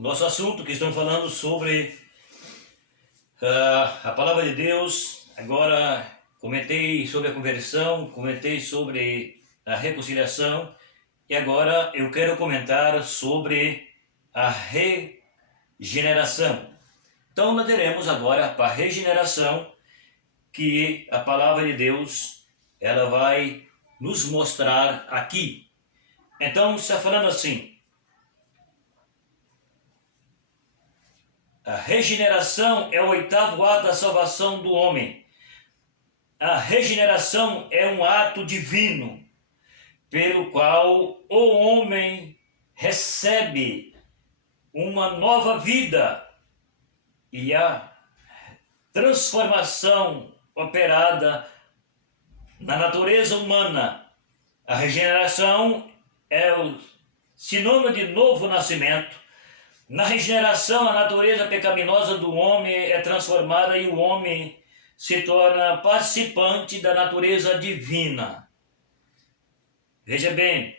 Nosso assunto que estamos falando sobre a palavra de Deus. Agora comentei sobre a conversão, comentei sobre a reconciliação e agora eu quero comentar sobre a regeneração. Então nós teremos agora para a regeneração que a palavra de Deus ela vai nos mostrar aqui. Então está falando assim: a regeneração é o oitavo ato da salvação do homem. A regeneração é um ato divino, pelo qual o homem recebe uma nova vida e a transformação operada na natureza humana. A regeneração é o sinônimo de novo nascimento. Na regeneração, a natureza pecaminosa do homem é transformada e o homem se torna participante da natureza divina. Veja bem,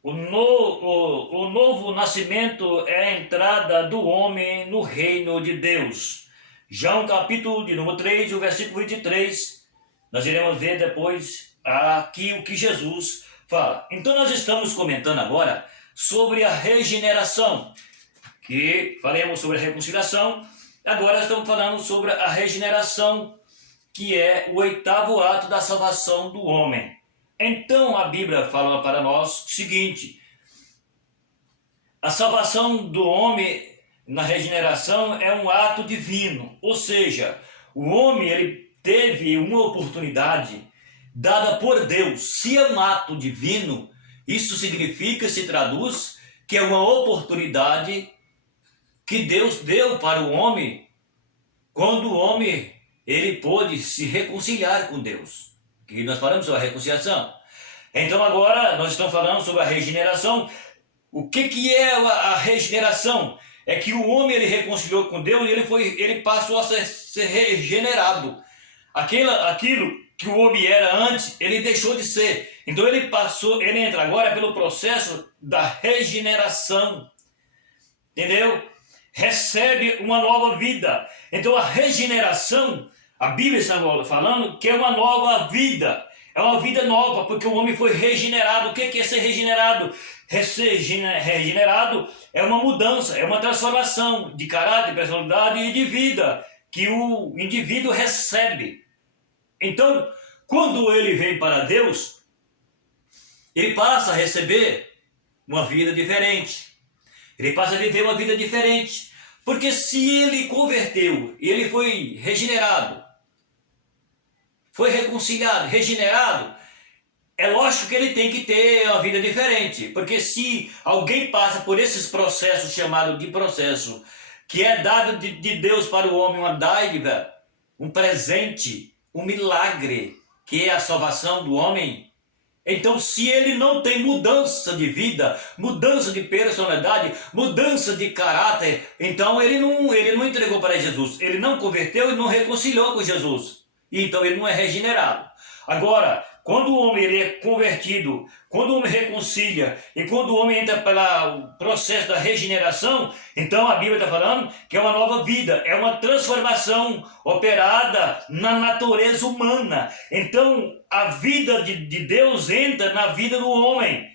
o novo nascimento é a entrada do homem no reino de Deus. João capítulo de número 3, o versículo 23, nós iremos ver depois aqui o que Jesus fala. Então nós estamos comentando agora sobre a regeneração, que falamos sobre a reconciliação, agora estamos falando sobre a regeneração, que é o oitavo ato da salvação do homem. Então a Bíblia fala para nós o seguinte: a salvação do homem na regeneração é um ato divino, ou seja, o homem ele teve uma oportunidade dada por Deus. Se é um ato divino, isso significa, se traduz, que é uma oportunidade que Deus deu para o homem quando o homem ele pôde se reconciliar com Deus. Que nós falamos sobre a reconciliação. Então agora nós estamos falando sobre a regeneração. O que é a regeneração? É que o homem ele reconciliou com Deus e ele passou a ser regenerado. Aquilo que o homem era antes, ele deixou de ser. Então ele entra agora pelo processo da regeneração. Entendeu? Recebe uma nova vida. Então a regeneração, a Bíblia está falando que é uma nova vida. É uma vida nova, porque o homem foi regenerado. O que é ser regenerado? Ser regenerado é uma mudança, é uma transformação de caráter, de personalidade e de vida que o indivíduo recebe. Então, quando ele vem para Deus, ele passa a receber uma vida diferente. Ele passa a viver uma vida diferente. Porque se ele converteu e ele foi regenerado, foi reconciliado, regenerado, é lógico que ele tem que ter uma vida diferente. Porque se alguém passa por esses processos, chamados de processo, que é dado de Deus para o homem, uma dádiva, um presente, um milagre, que é a salvação do homem. Então, se ele não tem mudança de vida, mudança de personalidade, mudança de caráter, então ele não entregou para Jesus. Ele não converteu e não reconciliou com Jesus. E então ele não é regenerado. Agora, quando o homem ele é convertido, quando o homem reconcilia e quando o homem entra pelo processo da regeneração, então a Bíblia está falando que é uma nova vida, é uma transformação operada na natureza humana. Então a vida de Deus entra na vida do homem.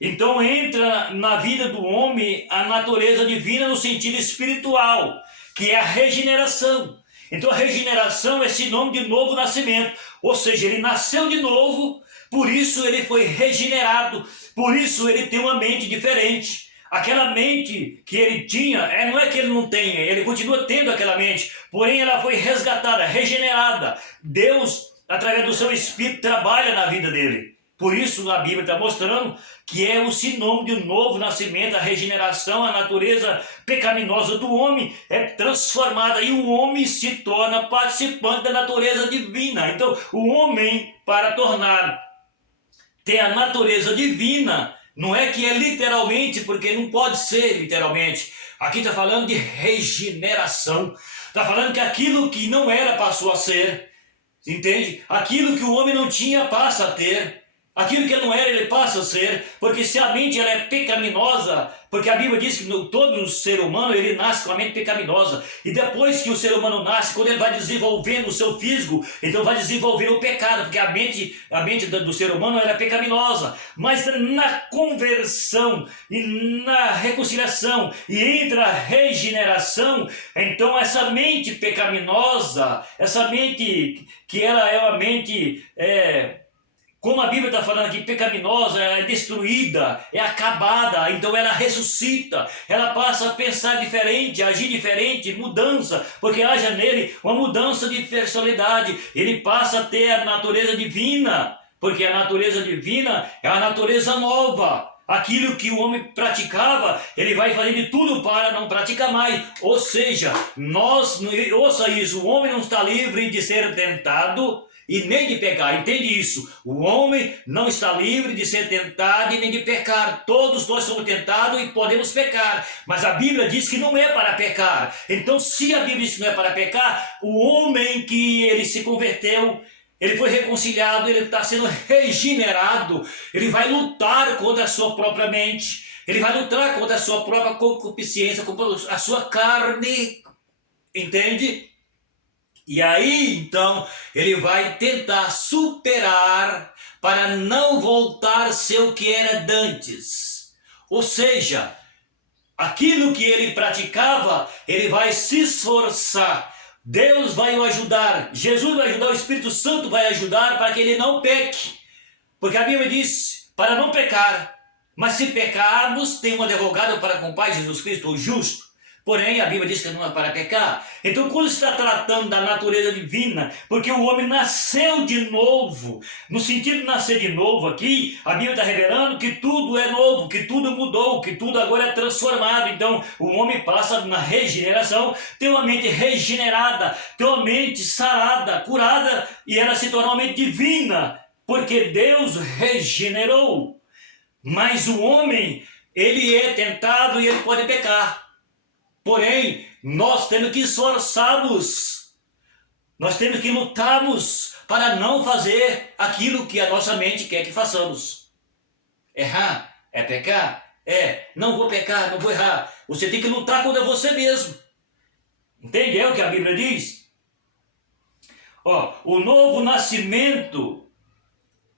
Então entra na vida do homem a natureza divina no sentido espiritual, que é a regeneração. Então a regeneração é sinônimo de novo nascimento, ou seja, ele nasceu de novo, por isso ele foi regenerado, por isso ele tem uma mente diferente. Aquela mente que ele tinha, não é que ele não tenha, ele continua tendo aquela mente, porém ela foi resgatada, regenerada. Deus, através do seu Espírito, trabalha na vida dele. Por isso a Bíblia está mostrando que é o sinônimo de novo nascimento, a regeneração, a natureza pecaminosa do homem é transformada e o homem se torna participante da natureza divina. Então o homem, para ter a natureza divina, não é que é literalmente, porque não pode ser literalmente. Aqui está falando de regeneração. Está falando que aquilo que não era passou a ser. Entende? Aquilo que o homem não tinha passa a ter. Aquilo que ele não era, ele passa a ser, porque se a mente ela é pecaminosa, porque a Bíblia diz que todo ser humano ele nasce com a mente pecaminosa, e depois que o ser humano nasce, quando ele vai desenvolvendo o seu físico, então vai desenvolver o pecado, porque a mente do ser humano ela é pecaminosa, mas na conversão e na reconciliação e entre a regeneração, então essa mente pecaminosa, essa mente que ela é uma mente como a Bíblia está falando aqui, pecaminosa, é destruída, é acabada, então ela ressuscita, ela passa a pensar diferente, a agir diferente, mudança, porque haja nele uma mudança de personalidade, ele passa a ter a natureza divina, porque a natureza divina é a natureza nova. Aquilo que o homem praticava, ele vai fazer de tudo para não praticar mais. Ou seja, ouça isso, o homem não está livre de ser tentado e nem de pecar, entende isso? O homem não está livre de ser tentado e nem de pecar. Todos nós somos tentados e podemos pecar, mas a Bíblia diz que não é para pecar. Então, se a Bíblia diz que não é para pecar, o homem que ele se converteu, ele foi reconciliado, ele está sendo regenerado, ele vai lutar contra a sua própria mente, ele vai lutar contra a sua própria concupiscência, contra a sua carne, entende? E aí, então, ele vai tentar superar para não voltar a ser o que era dantes. Ou seja, aquilo que ele praticava, ele vai se esforçar. Deus vai o ajudar, Jesus vai ajudar, o Espírito Santo vai ajudar para que ele não peque. Porque a Bíblia diz, para não pecar, mas se pecarmos, tem um advogado para com o Pai, Jesus Cristo, o justo. Porém, a Bíblia diz que não é para pecar. Então, quando está tratando da natureza divina, porque o homem nasceu de novo, no sentido de nascer de novo aqui, a Bíblia está revelando que tudo é novo, que tudo mudou, que tudo agora é transformado. Então, o homem passa na regeneração, tem uma mente regenerada, tem uma mente sarada, curada, e ela se torna uma mente divina, porque Deus regenerou. Mas o homem, ele é tentado e ele pode pecar. Porém, nós temos que esforçar-nos, nós temos que lutarmos para não fazer aquilo que a nossa mente quer que façamos. Errar é pecar? Não vou pecar, não vou errar. Você tem que lutar contra você mesmo. Entende? É o que a Bíblia diz. O novo nascimento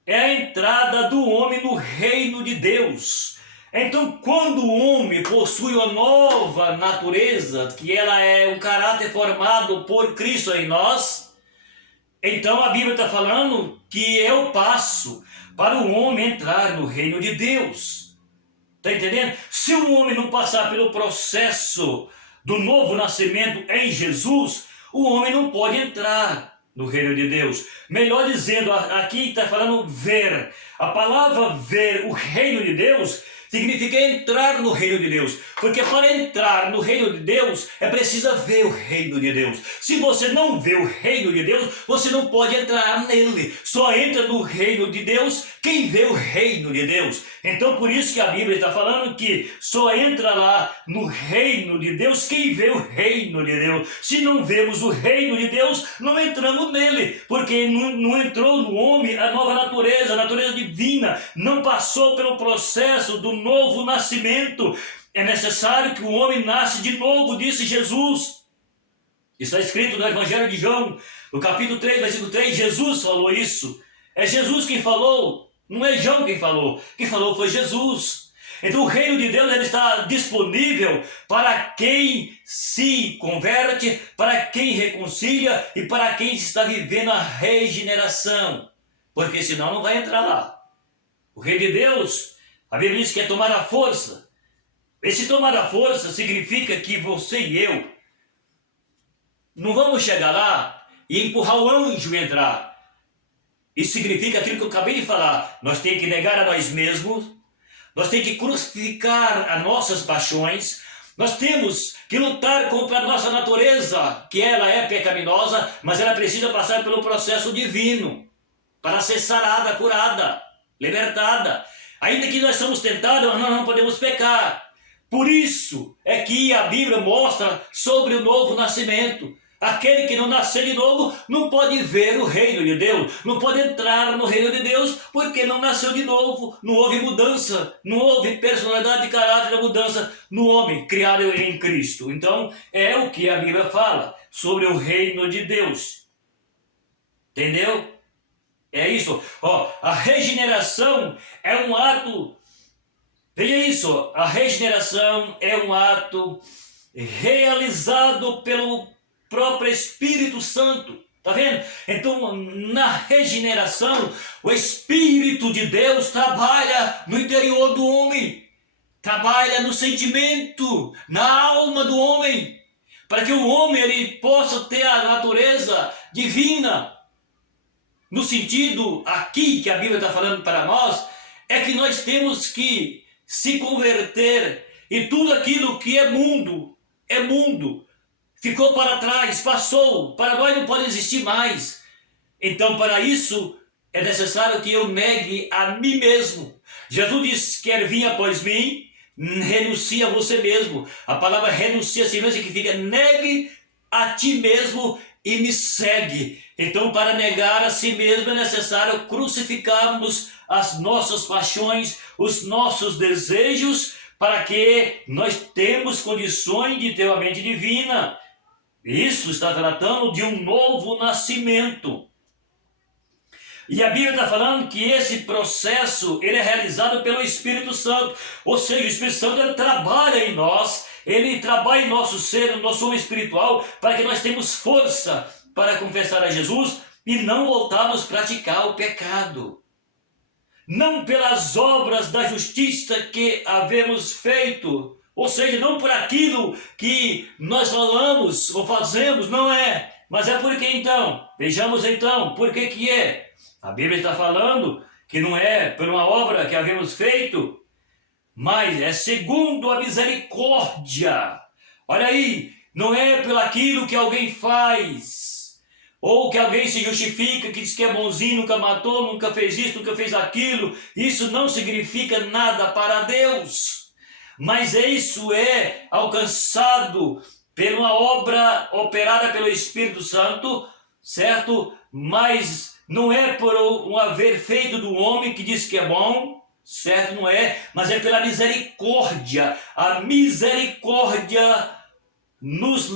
é a entrada do homem no reino de Deus. Então, quando o homem possui uma nova natureza, que ela é um caráter formado por Cristo em nós, então a Bíblia está falando que é o passo para o homem entrar no reino de Deus. Está entendendo? Se o homem não passar pelo processo do novo nascimento em Jesus, o homem não pode entrar no reino de Deus. Melhor dizendo, aqui está falando ver. A palavra ver o reino de Deus significa entrar no reino de Deus, porque para entrar no reino de Deus é preciso ver o reino de Deus. Se você não vê o reino de Deus, você não pode entrar nele. Só entra no reino de Deus quem vê o reino de Deus. Então por isso que a Bíblia está falando que só entra lá no reino de Deus quem vê o reino de Deus. Se não vemos o reino de Deus, não entramos nele, porque não entrou no homem a nova natureza, a natureza divina, não passou pelo processo do novo nascimento. É necessário que o homem nasce de novo, disse Jesus. Está escrito no Evangelho de João, no capítulo 3, versículo 3, Jesus falou isso. É Jesus quem falou, não é João quem falou foi Jesus. Então o reino de Deus ele está disponível para quem se converte, para quem reconcilia e para quem está vivendo a regeneração, porque senão não vai entrar lá. O reino de Deus, a Bíblia diz que é tomar a força. Esse tomar a força significa que você e eu não vamos chegar lá e empurrar o anjo entrar. Isso significa aquilo que eu acabei de falar. Nós temos que negar a nós mesmos, nós temos que crucificar as nossas paixões, nós temos que lutar contra a nossa natureza, que ela é pecaminosa, mas ela precisa passar pelo processo divino, para ser sarada, curada, libertada. Ainda que nós somos tentados, nós não podemos pecar. Por isso é que a Bíblia mostra sobre o novo nascimento. Aquele que não nasceu de novo não pode ver o reino de Deus, não pode entrar no reino de Deus, porque não nasceu de novo, não houve mudança, não houve personalidade de caráter, mudança no homem criado em Cristo. Então, é o que a Bíblia fala sobre o reino de Deus. Entendeu? É isso. Ó, a regeneração é um ato, veja isso, a regeneração é um ato realizado pelo próprio Espírito Santo. Tá vendo? Então, na regeneração, o Espírito de Deus trabalha no interior do homem, trabalha no sentimento, na alma do homem, para que o homem ele possa ter a natureza divina. No sentido aqui que a Bíblia está falando para nós, é que nós temos que se converter e tudo aquilo que é mundo, ficou para trás, passou, para nós não pode existir mais. Então, para isso, é necessário que eu negue a mim mesmo. Jesus disse: quer vir após mim, renuncie a você mesmo. A palavra renuncia a si mesmo significa negue a ti mesmo e me segue. Então, para negar a si mesmo é necessário crucificarmos as nossas paixões, os nossos desejos, para que nós temos condições de ter uma mente divina. Isso está tratando de um novo nascimento. E a Bíblia está falando que esse processo ele é realizado pelo Espírito Santo. Ou seja, o Espírito Santo ele trabalha em nós, ele trabalha em nosso ser, no nosso homem espiritual, para que nós tenhamos força para confessar a Jesus e não voltarmos a praticar o pecado. Não pelas obras da justiça que havemos feito, ou seja, não por aquilo que nós falamos ou fazemos, não é. Mas é porque então, vejamos então, por que é? A Bíblia está falando que não é por uma obra que havemos feito, mas é segundo a misericórdia. Olha aí, não é pelo aquilo que alguém faz, ou que alguém se justifica, que diz que é bonzinho, nunca matou, nunca fez isso, nunca fez aquilo. Isso não significa nada para Deus. Mas isso é alcançado por uma obra operada pelo Espírito Santo, certo? Mas não é por um haver feito do homem que diz que é bom, certo? Não é, mas é pela misericórdia. A misericórdia nos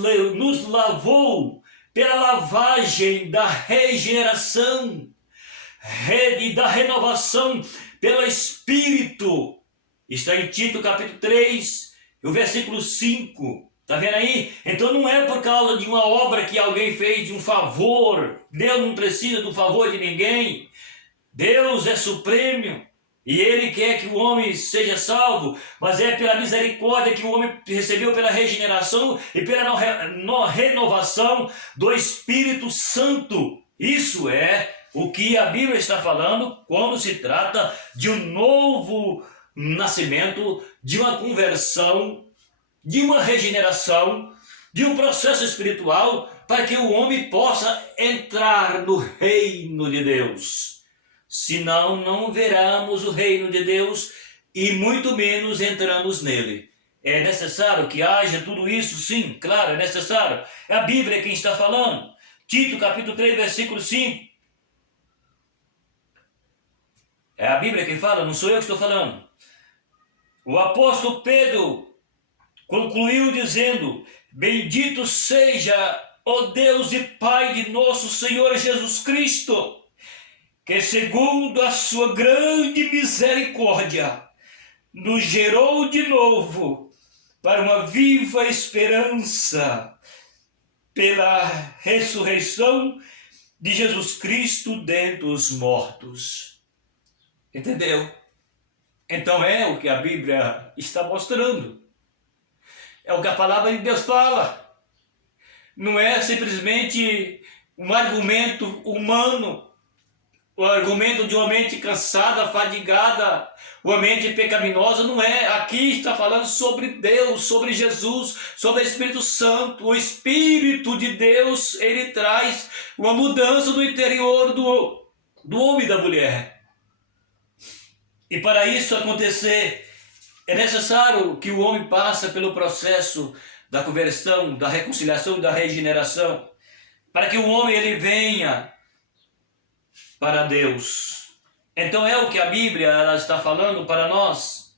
lavou pela lavagem da regeneração e da renovação pelo Espírito. Está em Tito capítulo 3, o versículo 5. Está vendo aí? Então não é por causa de uma obra que alguém fez, de um favor. Deus não precisa do favor de ninguém. Deus é supremo e Ele quer que o homem seja salvo. Mas é pela misericórdia que o homem recebeu pela regeneração e pela renovação do Espírito Santo. Isso é o que a Bíblia está falando quando se trata de um novo nascimento, de uma conversão, de uma regeneração, de um processo espiritual para que o homem possa entrar no reino de Deus. Senão não veremos o reino de Deus e muito menos entramos nele. É necessário que haja tudo isso? Sim, claro, é necessário. É a Bíblia quem está falando. Tito capítulo 3, versículo 5. É a Bíblia quem fala, não sou eu que estou falando. O apóstolo Pedro concluiu dizendo: bendito seja o Deus e Pai de nosso Senhor Jesus Cristo, que segundo a sua grande misericórdia nos gerou de novo para uma viva esperança pela ressurreição de Jesus Cristo dentre os mortos. Entendeu? Então é o que a Bíblia está mostrando. É o que a palavra de Deus fala. Não é simplesmente um argumento humano, o argumento de uma mente cansada, fadigada, uma mente pecaminosa. Não é. Aqui está falando sobre Deus, sobre Jesus, sobre o Espírito Santo. O Espírito de Deus, ele traz uma mudança no interior do homem e da mulher. E para isso acontecer, é necessário que o homem passe pelo processo da conversão, da reconciliação e da regeneração. para que o homem ele venha para Deus. Então é o que a Bíblia ela está falando para nós.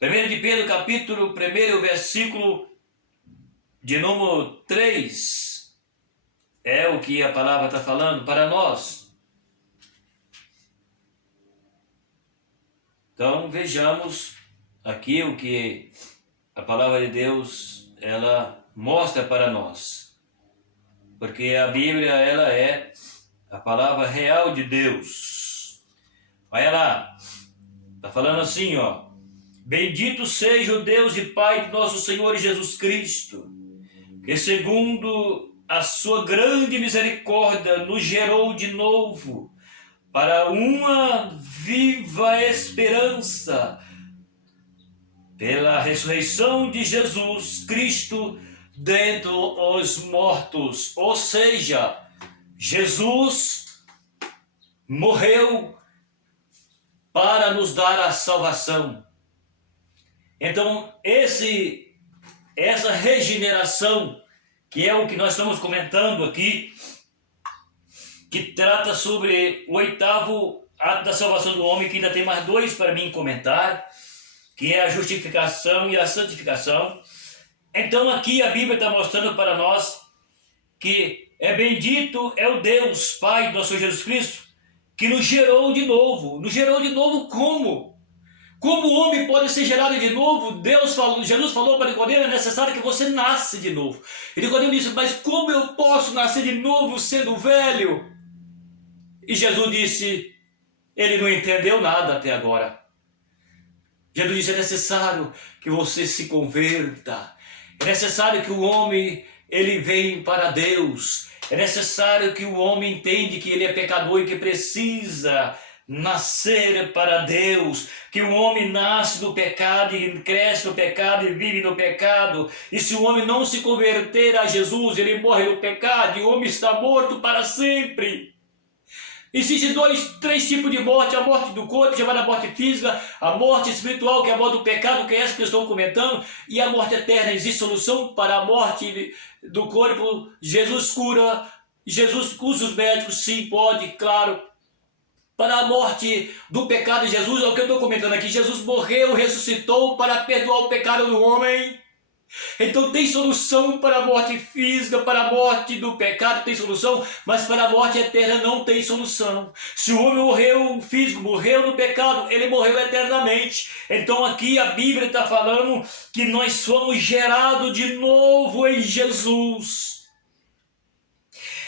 1 de Pedro capítulo 1, versículo de número 3, é o que a palavra está falando para nós. Então vejamos aqui o que a palavra de Deus ela mostra para nós, porque a Bíblia ela é a palavra real de Deus. Olha lá, está falando assim, ó: bendito seja o Deus e Pai de nosso Senhor Jesus Cristo, que segundo a sua grande misericórdia nos gerou de novo para uma viva esperança pela ressurreição de Jesus Cristo dentre os mortos. Ou seja, Jesus morreu para nos dar a salvação. Então, essa regeneração, que é o que nós estamos comentando aqui, que trata sobre o 8º ato da salvação do homem, que ainda tem mais 2 para mim comentar, que é a justificação e a santificação. Então aqui a Bíblia está mostrando para nós que bendito é o Deus Pai do nosso Senhor Jesus Cristo, que nos gerou de novo. Nos gerou de novo como? Como o homem pode ser gerado de novo? Jesus falou para Nicodemo: é necessário que você nasça de novo. E Nicodemo disse: mas como eu posso nascer de novo sendo velho? E Jesus disse: ele não entendeu nada até agora. Jesus disse: é necessário que você se converta. É necessário que o homem ele venha para Deus. É necessário que o homem entenda que ele é pecador e que precisa nascer para Deus, que o homem nasce no pecado e cresce no pecado e vive no pecado, e se o homem não se converter a Jesus, ele morre no pecado e o homem está morto para sempre. Existem 3 tipos de morte: a morte do corpo, chamada morte física, a morte espiritual, que é a morte do pecado, que é essa que eu estou comentando, e a morte eterna. Existe solução para a morte do corpo. Jesus cura, Jesus usa os médicos, sim, pode, claro. Para a morte do pecado, Jesus, é o que eu estou comentando aqui: Jesus morreu, ressuscitou para perdoar o pecado do homem. Então tem solução para a morte física, para a morte do pecado tem solução, mas para a morte eterna não tem solução. Se o homem morreu físico, morreu no pecado, ele morreu eternamente. Então aqui a Bíblia está falando que nós fomos gerados de novo em Jesus.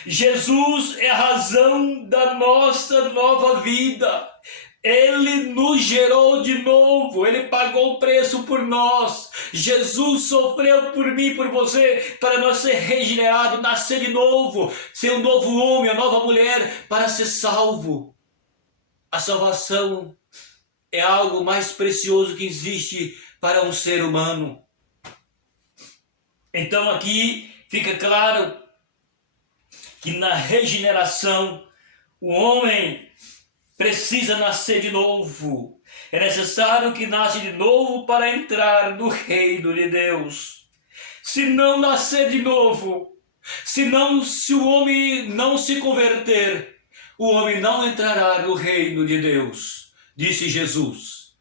Jesus é a razão da nossa nova vida. Ele nos gerou de novo, ele pagou o preço por nós. Jesus sofreu por mim, por você, para nós ser regenerado, nascer de novo, ser um novo homem, uma nova mulher, para ser salvo. A salvação é algo mais precioso que existe para um ser humano. Então aqui fica claro que na regeneração o homem precisa nascer de novo. É necessário que nasça de novo para entrar no reino de Deus. Se não nascer de novo, se o homem não se converter, o homem não entrará no reino de Deus, disse Jesus.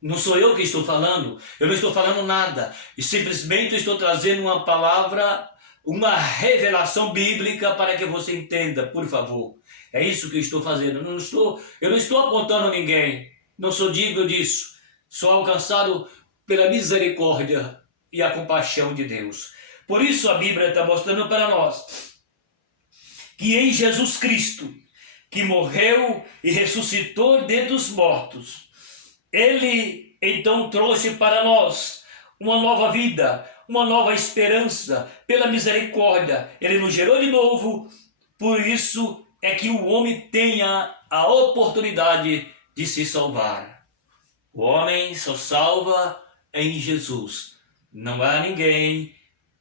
Não sou eu que estou falando, eu não estou falando nada, e simplesmente estou trazendo uma palavra, uma revelação bíblica para que você entenda, por favor. É isso que eu estou fazendo. Eu não estou apontando a ninguém. Não sou digno disso. Sou alcançado pela misericórdia e a compaixão de Deus. Por isso a Bíblia está mostrando para nós que em Jesus Cristo, que morreu e ressuscitou dentre os mortos, Ele então trouxe para nós uma nova vida, uma nova esperança. Pela misericórdia, Ele nos gerou de novo. Por isso é que o homem tenha a oportunidade de se salvar. O homem só salva em Jesus. Não há ninguém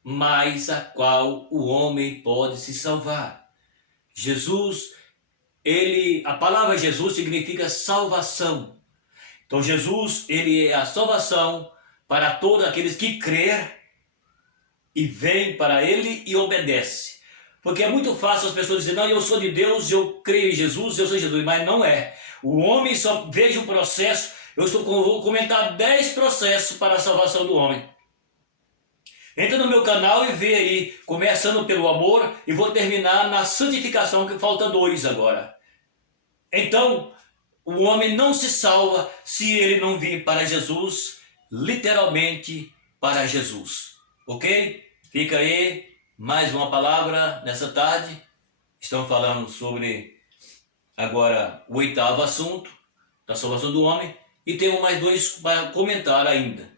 mais a qual o homem pode se salvar. Jesus, a palavra Jesus significa salvação. Então Jesus, ele é a salvação para todos aqueles que crêem e vem para Ele e obedece. Porque é muito fácil as pessoas dizerem, não, eu sou de Deus, eu creio em Jesus, eu sou Jesus, mas não é. O homem só veja o processo, vou comentar 10 processos para a salvação do homem. Entra no meu canal e vê aí, começando pelo amor e vou terminar na santificação, que falta 2 agora. Então, o homem não se salva se ele não vir para Jesus, literalmente para Jesus. Ok? Fica aí mais uma palavra nessa tarde. Estamos falando sobre agora o 8º assunto da salvação do homem. E temos mais 2 para comentar ainda.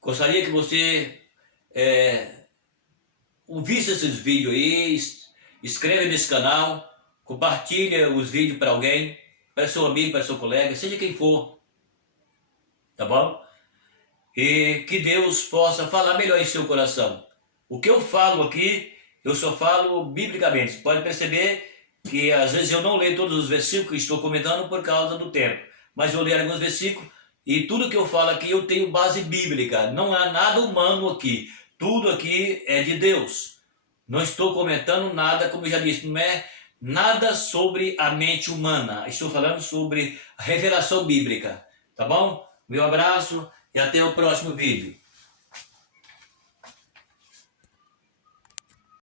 Gostaria que você visse esses vídeos aí, inscreva nesse canal, compartilha os vídeos para alguém, para seu amigo, para seu colega, seja quem for, tá bom? E que Deus possa falar melhor em seu coração. O que eu falo aqui, eu só falo biblicamente. Você pode perceber que às vezes eu não leio todos os versículos que estou comentando por causa do tempo, mas eu leio alguns versículos e tudo que eu falo aqui eu tenho base bíblica, não há nada humano aqui, tudo aqui é de Deus. Não estou comentando nada, como eu já disse, não é nada sobre a mente humana, estou falando sobre a revelação bíblica, tá bom? Meu abraço e até o próximo vídeo.